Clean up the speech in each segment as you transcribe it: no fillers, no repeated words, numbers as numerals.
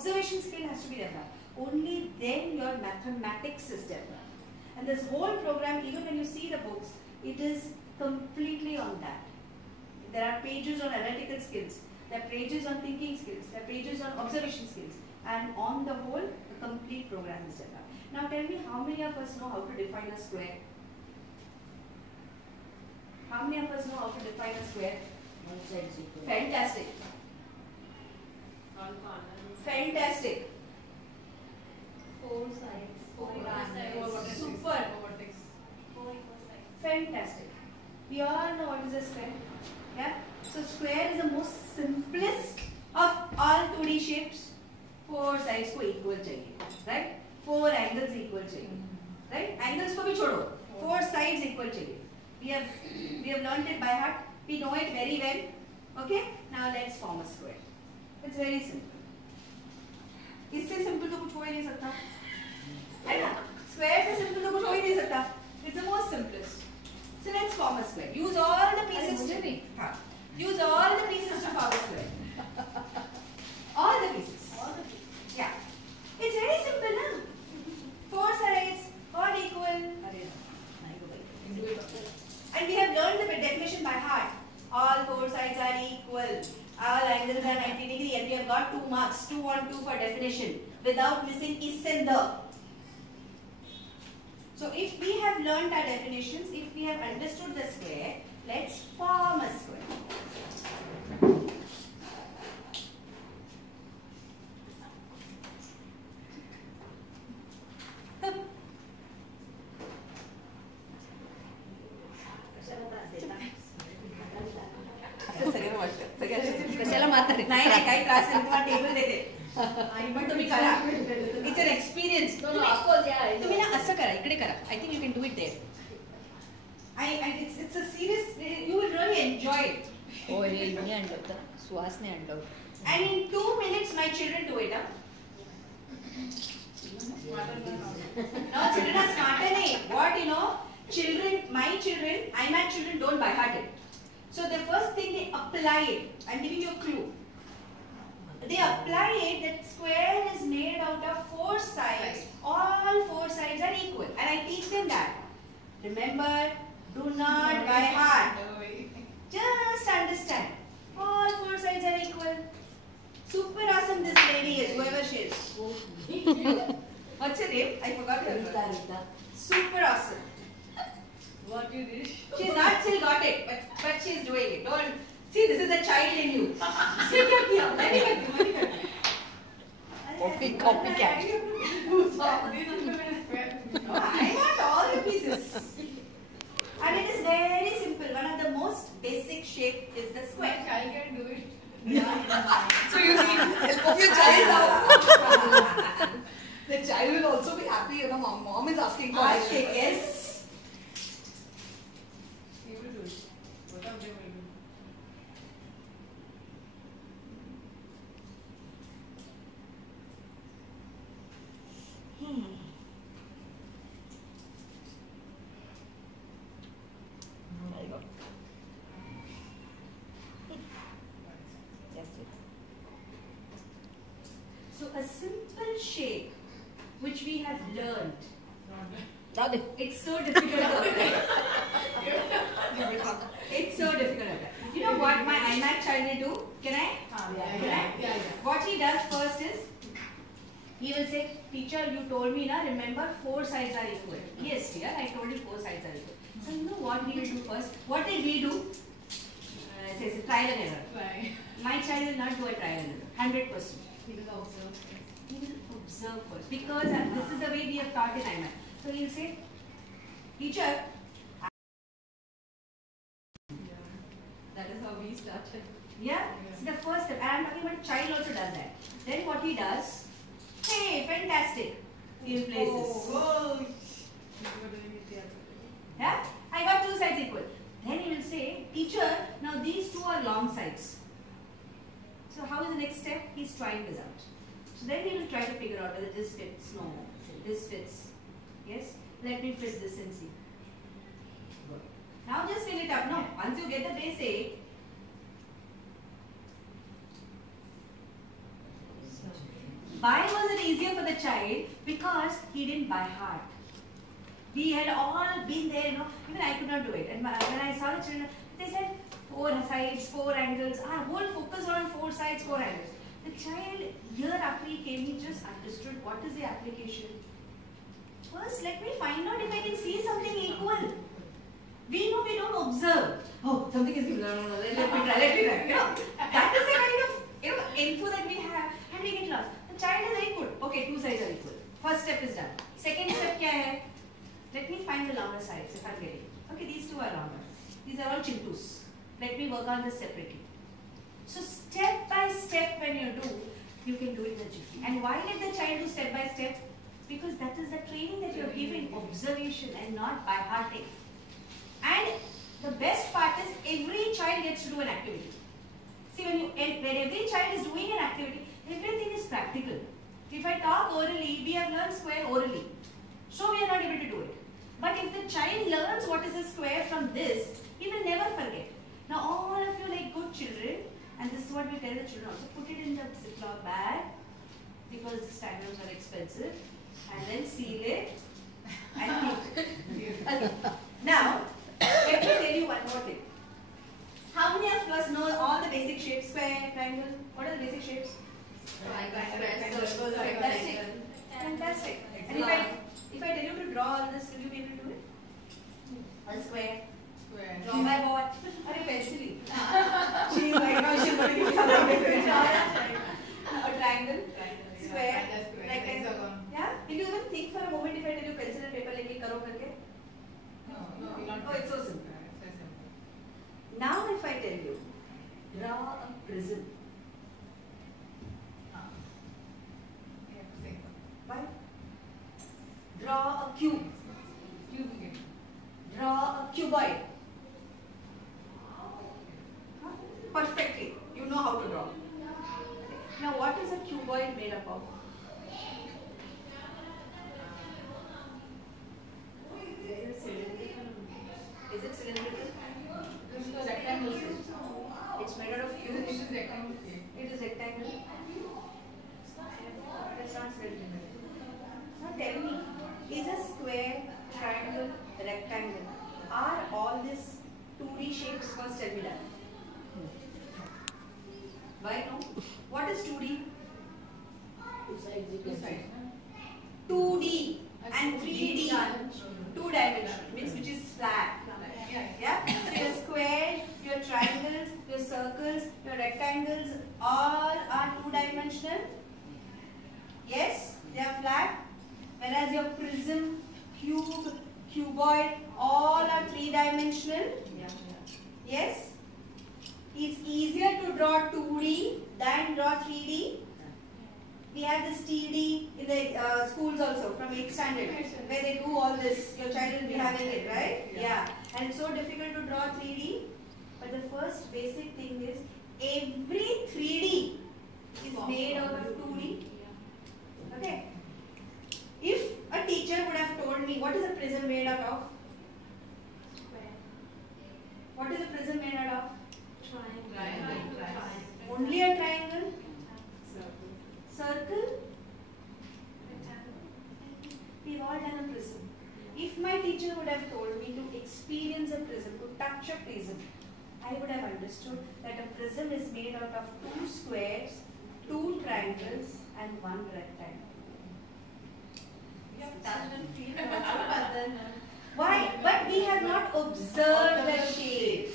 observation skill has to be developed. Only then your mathematics is developed. And this whole program, even when you see the books, it is completely on that. There are pages on analytical skills, there are pages on thinking skills, there are pages on observation skills, and on the whole, the complete program is developed. Now tell me, how many of us know how to define a square? How many of us know how to define a square? One side is equal. Fantastic. Fantastic. 4 sides. 4 sides. Super. Fantastic. We all know what is a square. Yeah. So square is the most simplest of all 2D shapes. 4 sides को equal चाहिए, right? 4 angles equal चाहिए, right? Angles को भी छोड़ो. 4 sides equal चाहिए. We have learned it by heart. We know it very well. Okay. Now let's form a square. It's very simple. इससे simple तो कुछ हो ही नहीं सकता, है ना? Square से simple तो कुछ हो ही नहीं सकता. It's the most simplest. So let's form a square. Use all the pieces Use all the pieces to form a square. All the pieces. Yeah. It's very simple, na? 4 sides, all equal. And we have learned the definition by heart. All 4 sides are equal. All angles are 90 degrees, and we have got 2 marks, 2 on 2 for definition, without missing is and the. So if we have learned our definitions, if we have understood the square, let's form a square. कशाला मारतात? नाही नाही काही त्रास नाही, तुम्हाला table देते. पण तुम्ही करा. It's an experience. तुम्ही ना असं करा, इकडे करा. I think you can do it there. It's a serious. You will really enjoy it. Oh, हे मी आणलं होतं. सुहासने आणलं होतं. And in 2 minutes, my children do it. No, children are smarter. What you know? My children, IMAT children don't by heart it. So the first thing they apply it. I'm giving you a clue. They apply it that square is made out of 4 sides. All 4 sides are equal. And I teach them that. Remember, do not by heart. Just understand. All 4 sides are equal. Super awesome this lady is, whoever she is. What's her name? I forgot her name. Super awesome. What you did? She's not still got it, but she's doing it. Don't see, this is a child in you. See क्या किया? मैंने क्या किया? Copycat. I want all the pieces. And it is very simple. One of the most basic shape is the square. Child can do it. So you need help of your child now. The child will also be happy, you know, mom is asking for help. Yes. He will do it. Both of them will do. So a simple shape which we have learned. It's so difficult. It's so difficult. You know what my IMAT child will do? Can I? Yeah. What he does first is, he will say, teacher, you told me, na, remember 4 sides are equal. Yes, dear, I told you 4 sides are equal. So you know what he will do first? What did we do? Says trial and error. Right. My child will not do a trial and error. 100%. He will observe. He will observe first, because this is the way we have taught in IMAT. So he will say, teacher. That is how we started. Yeah, it's the first step. And I'm talking about a child also does that. Then what he does, hey, fantastic. He will place this. Yeah, I got 2 sides equal. Then he will say, teacher, now these 2 are long sides. So how is the next step? He's trying this out. So then he will try to figure out whether this fits. No, this fits. Yes, let me fit this and see. Now just fill it up. No, once you get the basic. Why was it easier for the child? Because he didn't by heart. We had all been there, you know. Even I could not do it. And when I saw the children, they said 4 sides, 4 angles. Our whole focus was on 4 sides, 4 angles. The child, year after he came, he just understood what is the application. First, let me find out if I can see something equal. We know we don't observe. Oh, something is equal. No, let me try. You know, that is the kind of info that we have, and we get lost. The child is very good. Okay, 2 sides are equal. First step is done. Second step, kya hai? Let me find the longer sides if I'm getting. Okay, these 2 are longer. These are all chintus. Let me work on this separately. So step by step, when you do, you can do it in a jiffy. And why let the child do step by step? Because that is the training that you are giving, observation and not by hearting. And the best part is every child gets to do an activity. See, when every child is doing an activity, everything is practical. If I talk orally, we have learned square orally. So we are not able to do it. But if the child learns what is a square from this, he will never forget. Now all of you like good children, and this is what we tell the children also, put it in the Ziploc bag, because the standards are expensive, and then seal it and keep it. Okay. Now, let me tell you one more thing. How many of us know all the basic shapes? Square, triangle, what are the basic shapes? Fantastic. Fantastic. And if I tell you to draw all this, will you be able to do it? A square. Draw by what? Or a pencil. She's like, no, she's going to give me something different. A triangle. Square. Rectangle. Yeah? Will you even think for a moment if I tell you pencil and paper, like karo karke? Oh, it's so simple. Now if I tell you, draw a prism. Why? Draw a cube. Draw a cuboid. Perfectly. You know how to draw. Now what is a cuboid made up of? Is it cylindrical? Rectangle. It's made out of cubes. It is rectangle. That's not cylindrical. Now tell me, is a square, triangle, rectangle, are all these 2D shapes? First tell me that. Why no? What is 2D? 2 sides. 2D and 3D. 2 dimensional means which is flat. Yeah? So your square, your triangles, your circles, your rectangles all are 2-dimensional. Yes? They are flat. Whereas your prism, cube, cuboid all are 3-dimensional. Yes? It's easier to draw 2D than draw 3D. We have this TD in the schools also from 8th standard where they do all this. Your child will be having it, right? Yeah. And it's so difficult to draw 3D. But the first basic thing is every 3D is made out of 2D. Okay. If a teacher would have told me what is a prism made out of? What is a prism made out of? Triangle. Only a triangle? Circle? We've all done a prism. If my teacher would have told me to experience a prism, to touch a prism, I would have understood that a prism is made out of 2 squares, 2 triangles and 1 rectangle. Why? But we have not observed the shape.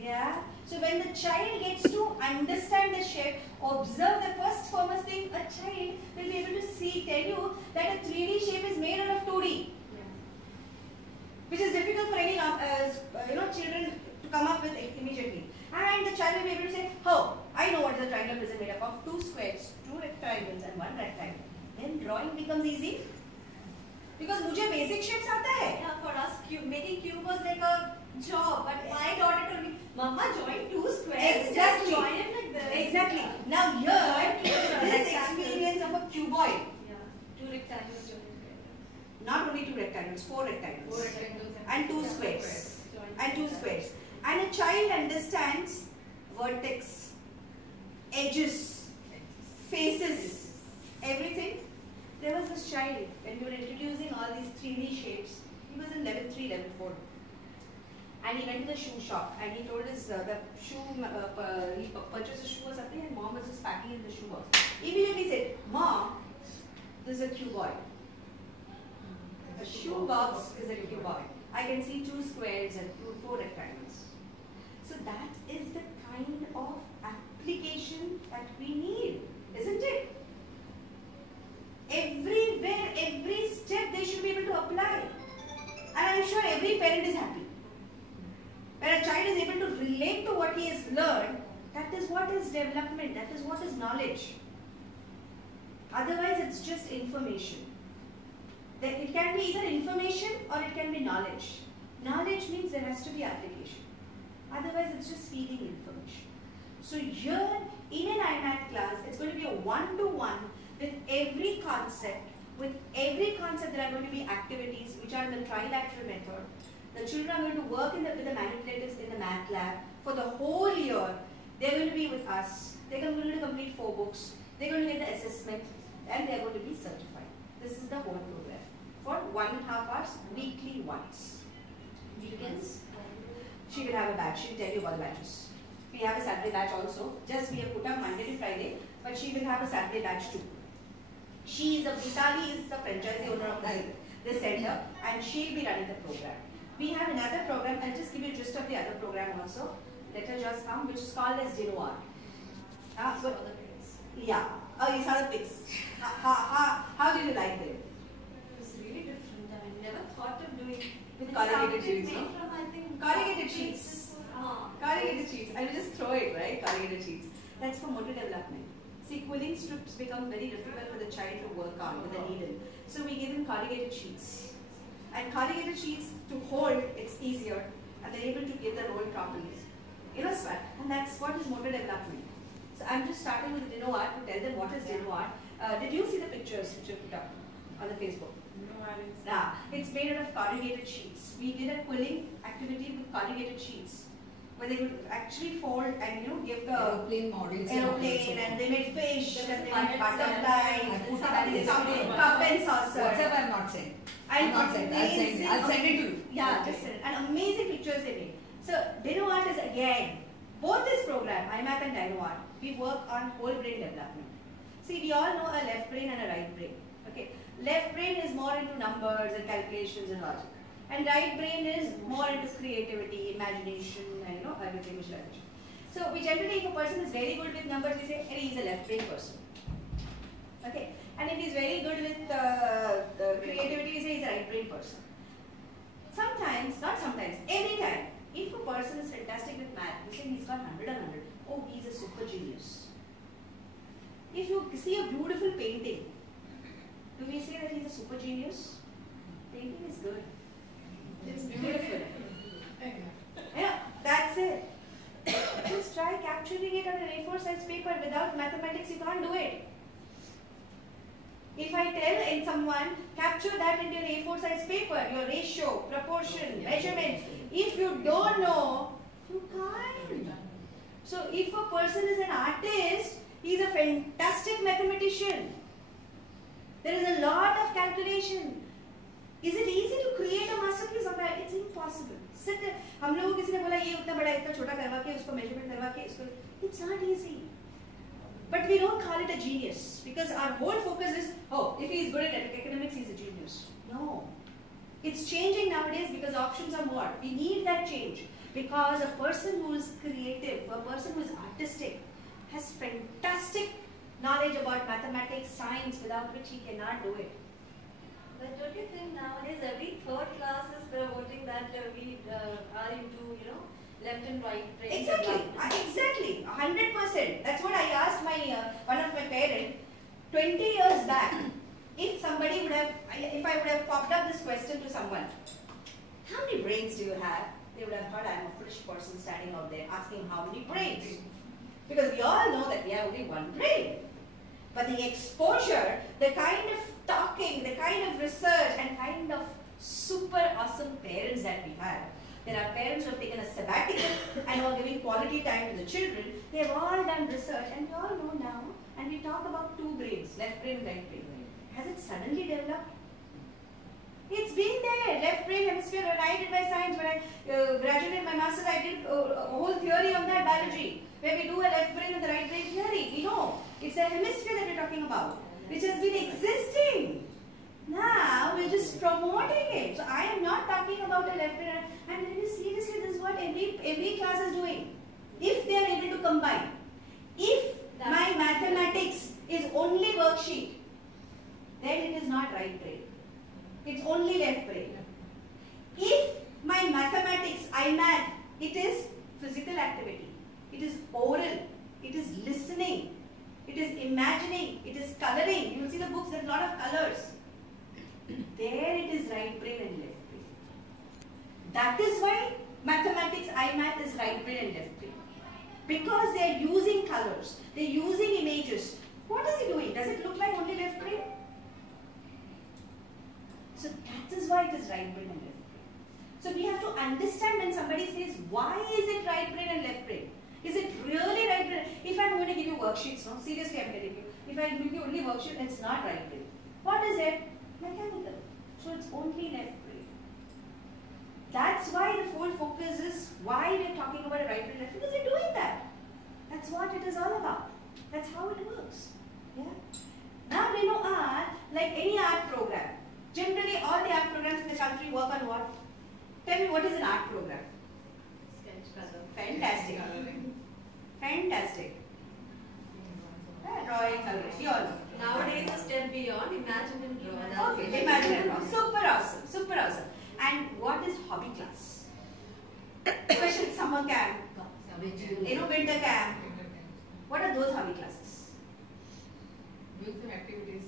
Yeah. So when the child gets to understand the shape, observe the first foremost thing, a child will be able to tell you that a 3D shape is made out of 2D. Which is difficult for any children to come up with immediately. And the child will be able to say, oh, I know what the triangle prism made up of, 2 squares, 2 triangles and 1 rectangle. Then drawing becomes easy. Because मुझे basic shapes आता है. Yeah, for us, making cube was like a job. But my daughter told me, Mama, join 2 squares. Exactly. Just join it like this. Exactly. Now here, this experience of a cuboid. Yeah, 2 rectangles joined together. Not only 2 rectangles, 4 rectangles. 4 rectangles And 2 squares. joined And 2 together. squares. And a child understands vertex, edges, faces, everything. There was this child, when we were introducing all these 3D shapes, he was in level 3, level 4. And he went to the shoe shop and he told his, the shoe, he purchased a shoe or something and mom was just packing in the shoe box. Immediately said, Mom, this is a cuboid. A shoe box is a cuboid. I can see 2 squares and 4 rectangles. So that is the kind of application that we need, isn't it? Everywhere, every step they should be able to apply. And I'm sure every parent is happy. When a child is able to relate to what he has learned, that is what is development, that is what is knowledge. Otherwise, it's just information. It can be either information or it can be knowledge. Knowledge means there has to be application. Otherwise, it's just feeding information. So here, in an IMAT class, it's going to be a one-to-one with every concept. With every concept, there are going to be activities which are in the trilateral method. The children are going to work with the manipulatives in the math lab for the whole year. They're going to be with us. They're going to complete 4 books. They're going to get the assessment and they're going to be certified. This is the whole program for 1.5 hours, weekly once. Weekends, she will have a batch. She will tell you about the batches. We have a Saturday batch also. Just we have put up Monday to Friday, but she will have a Saturday batch too. Vitali is the franchisee owner of this center and she'll be running the program. We have another program, I'll just give you a gist of the other program also. Let her just come, which is called as Dino Art. Yeah. Oh, you saw the pics. How did you like them? It was really different. I never thought of doing With corrugated sheets, no? from, I think, Corrugated sheets. Corrugated sheets. I will just throw it, right? Corrugated sheets. That's for motor development. See, quilling strips become very difficult for the child to work on with a needle. So we give them corrugated sheets. And corrugated sheets to hold, it's easier. And they're able to give the roll properly. You know, and that's what is motor development. So I'm just starting with the Dino Art to tell them what is Dino Art. Did you see the pictures which you put up on the Facebook? No, I didn't see. Nah, it's made out of corrugated sheets. We did a quilling activity with corrugated sheets, where they would actually fold and give the Aeroplane models. aeroplane and they made fish There and they was made pirates butterflies, and something, cup and saucer. WhatsApp I'm not saying. And I'm not saying. I'll send it to you. Yeah, Okay. just send it. And amazing pictures they made. So Dino Art is again, both this program, IMAT and Dino Art, we work on whole brain development. See, we all know a left brain and a right brain. Okay, left brain is more into numbers and calculations and logic, and right brain is more into creativity, imagination, and everything visualization. So we generally, if a person is very good with numbers, we say, hey, he's a left brain person. Okay, and if he's very good with the creativity, we say he's a right brain person. Sometimes, not sometimes, every time, if a person is fantastic with math, we say he's got 100 on 100. Oh, he's a super genius. If you see a beautiful painting, do we say that he's a super genius? Painting is good. It's beautiful. Yeah, that's it. Just try capturing it on an A4 size paper. Without mathematics, you can't do it. If I tell in someone, capture that into an A4 size paper, your ratio, proportion, measurement, if you don't know, you can't. So if a person is an artist, he is a fantastic mathematician. There is a lot of calculation. Is it easy to create a masterpiece of that? It's impossible. Sit there. हम लोगों किसी ने बोला ये उतना बड़ा इतना छोटा करवा के उसको measurement करवा के इसको. It's not easy. But we don't call it a genius because our whole focus is, oh, if he is good at academics, he's a genius. No. It's changing nowadays because options are more. We need that change because a person who is creative, a person who is artistic, has fantastic knowledge about mathematics, science, without which he cannot do it. But don't you think nowadays every third class is promoting that we are into, left and right brain? Exactly, exactly, 100%. That's what I asked my one of my parents 20 years back. If somebody would have, if I would have popped up this question to someone, how many brains do you have? They would have thought I'm a foolish person standing out there asking how many brains. Because we all know that we have only one brain. But the exposure, the kind of talking, the kind of research, and kind of super awesome parents that we have. There are parents who have taken a sabbatical and are giving quality time to the children. They have all done research, and we all know now and we talk about two brains, left brain and right brain. Has it suddenly developed? It's been there, left brain hemisphere. When I did my science, when I graduated my master's, I did a whole theory on that, biology, where we do a left brain and the right brain theory. We know it's a hemisphere that we're talking about, which has been existing. Now we're just promoting it. So I am not talking about a left brain. And very seriously, this is what every class is doing. If they are able to combine, if my mathematics is only worksheet, then it is not right brain. It's only left brain. If my mathematics, IMath, it is physical activity, it is oral, it is listening, it is imagining, it is coloring. You will see the books, there are a lot of colors. There it is right brain and left brain. That is why mathematics, IMath is right brain and left brain. Because they are using colors, they are using images. What is he doing? Does it look like only left brain? So that is why it is right brain and left brain. So we have to understand when somebody says, why is it right brain and left brain? Is it really right brain? If I am going to give you worksheets, no, seriously I am telling you, if I give you only worksheet, it's not right brain. What is it? Mechanical. So it's only left brain. That's why the whole focus is why we are talking about a right brain, left brain, because we are doing that. That's what it is all about. That's how it works. Yeah. Now we know art, like any art program. Generally, all the art programs in the country work on what? Tell me, what is an art program? Sketch color. Fantastic. Fantastic. Drawing, coloring. You all know. Nowadays, a step beyond, imagine and draw. Okay, imagine and draw. Super awesome. Super awesome. And what is hobby class? Special summer camp. Winter camp. What are those hobby classes? Youth and activities.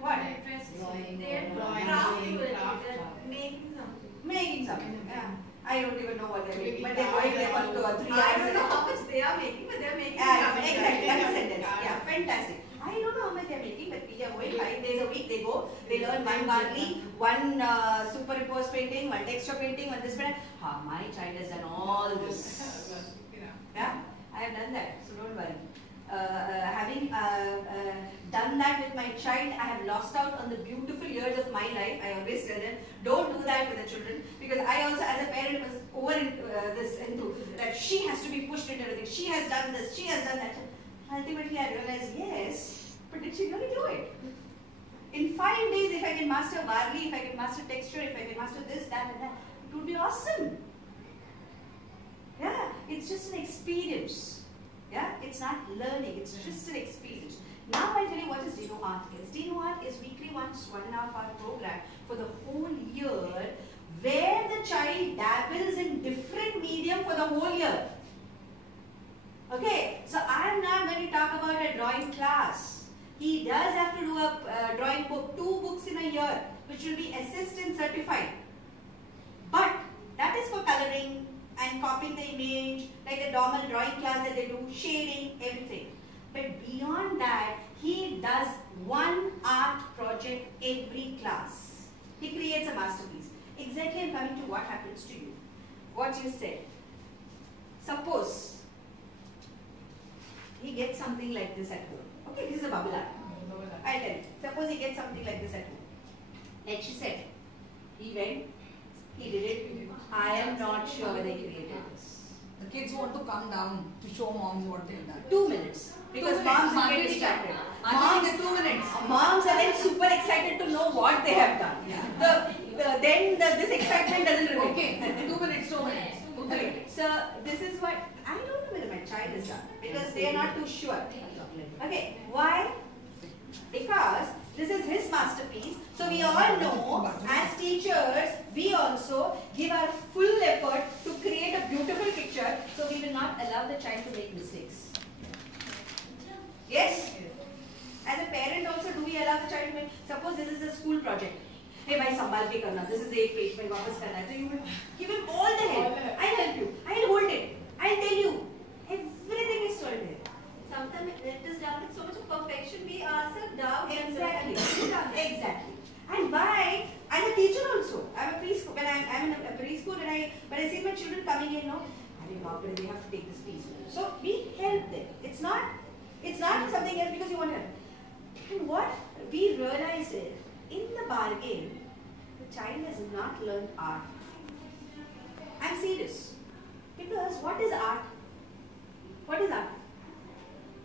What? They're Drawing, crafting, craft. making something. Making something. Yeah. I don't even know what they're making, but Making they're going art. there for 2 or 3 hours. I don't know how much they are making, but they're making something. Exactly, that's a sentence. Yeah, fantastic. I don't know how much they're making, but we are going 5 days a week. They go, they learn one Varli, one superimposed painting, one texture painting, one this painting. My child has done all this. Yeah, I have done that, so don't worry. Having done that with my child, I have lost out on the beautiful years of my life. I always tell them, don't do that with the children, because I also, as a parent, was over into that she has to be pushed into everything. She has done this, she has done that. Ultimately, I realized, yes, but did she really do it? In 5 days, if I can master Varli, if I can master texture, if I can master this, that, and that, it would be awesome. Yeah, it's just an experience. Yeah, it's not learning, it's just an experience. Now I'll tell you what is Dino Art is. Dino Art is weekly once 1.5 hour program for the whole year, where the child dabbles in different medium for the whole year. Okay, so I'm not going to talk about a drawing class. He does have to do a drawing book, 2 books in a year, which will be assistant certified. But that is for coloring and copying the image, like a normal drawing class that they do, shading, everything. But beyond that, he does one art project every class. He creates a masterpiece. Exactly, I'm coming to what happens to you. What you said. Suppose he gets something like this at home. Okay, this is a bubble art. I'll tell you. Suppose he gets something like this at home. Like she said, he went, he did it. I am not sure whether he created this. The kids want to come down to show moms what they've done. 2 minutes. Because moms are getting distracted. Moms in 2 minutes. Moms are then super excited to know what they have done. Yeah. This excitement doesn't remain. Okay, 2 minutes, 2 minutes. Okay. So this is what I don't know whether my child has done, because they are not too sure. Okay. Why? Because this is his masterpiece. So we all know, as teachers, we also give our full effort to create a beautiful picture. So we will not allow the child to make mistakes. Yes? As a parent also, do we allow the child to make, suppose this is a school project. Hey, bhai, sambhal ke karna. This is the 8 page, mein wapas karna hai. So you will give him all the help. I'll help you. I'll hold it. I'll tell you. Everything is told here. Sometimes it is done with so much of perfection, we ourselves doubt. Exactly. Exactly. And why? As a teacher also. I'm a preschool. When I'm in a preschool, and when I see my children coming in, no, they have to take this piece. So we help them. It's not It's not something else because you want to. And what we realized is, in the bargain, the child has not learned art. I'm serious. Because what is art? What is art?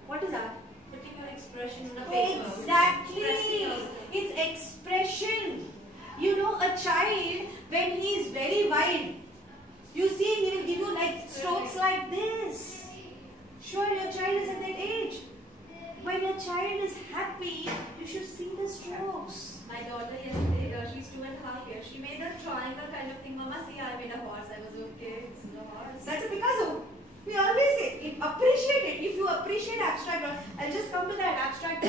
What is art? Putting your expression in a paper. Exactly. Expressing yourself. It's expression. You know, a child, when he is very wild, you see, he will give you like strokes like this. Sure, your child is at that age. When your child is happy, you should see the strokes. My daughter yesterday, she's 2.5 years. She made a triangle kind of thing. Mama, see, I made a horse. I was okay. This is a horse. That's a Picasso. We always say, appreciate it. If you appreciate abstract art, I'll just come to that abstract.